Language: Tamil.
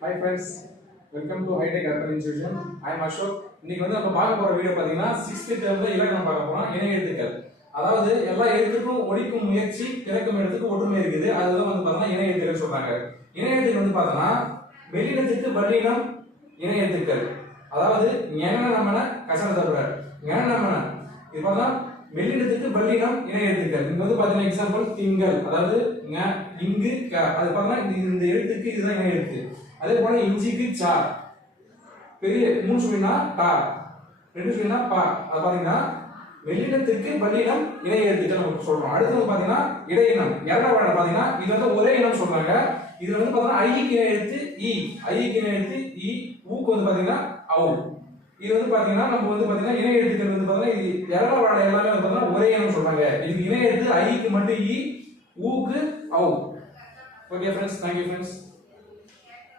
Hi friends, welcome to High Tech Urban Institution. I am Ashok. இன்னைக்கு நம்ம பார்க்க போற வீடியோ பாத்தீங்கன்னா 6th டேர்ம்ல இலக்கணம் பார்க்க போறோம். இணை எழுத்துக்கள். அதாவது எல்லா எழுத்துக்கும் ஒலிக்கும் முயற்சி பிறக்கும் இடத்துக்கு ஒற்றுமை இருக்குது. அதுதான் பாத்தீங்கன்னா இணை எழுத்துக்கள் சொல்றாங்க. இணை எழுத்துக்கள் பாத்தீங்கன்னா வெளியிடத்துக்கு வல்லினம் இணை எழுத்துக்கள். அதாவது ஞனனமன கசனதபுர. ஞனனமன இது பார்த்தா வெளியிடத்துக்கு வல்லினம் இணை எழுத்துக்கள். இங்க பாத்தீங்கன்னா எக்ஸாம்பிள் திங்கள். அதாவது இங்கு அது பார்த்தா இந்த எழுத்துக்கு இதுதான் இணை எழுத்து. அதே போல இஞ்சிக்கு சா பெரிய மூணு சொல்லினா டா ரெண்டு சொல்லினா பா அது பாத்தீங்கன்னா வெளியிடத்துக்கு வல்லினம் இணை எழுத்துக்கள் நம்ம சொல்றோம். அடுத்து பாத்தீங்கன்னா இடையினம் இரண்டாவது வார்த்தை பாத்தீங்கன்னா இது ஒரே இனம் சொல்றாங்க. இதுல பாத்தீங்கன்னா ஐக்கு இணை எழுத்து இ ஐக்கு இணை எழுத்து இ ஊக்கு பாத்தீங்கன்னா ஔ இது பாத்தீங்கன்னா நம்ம பாத்தீங்கன்னா இணை எழுத்துக்கள் பாத்தீங்கன்னா இது இரண்டாவது வார்த்தை எல்லாமே பாத்தீங்கன்னா ஒரே இனம் சொல்றாங்க. இது இணை எழுத்து ஐக்கு மட்டும் இ ஊக்கு ஔ. Okay friends, thank you friends.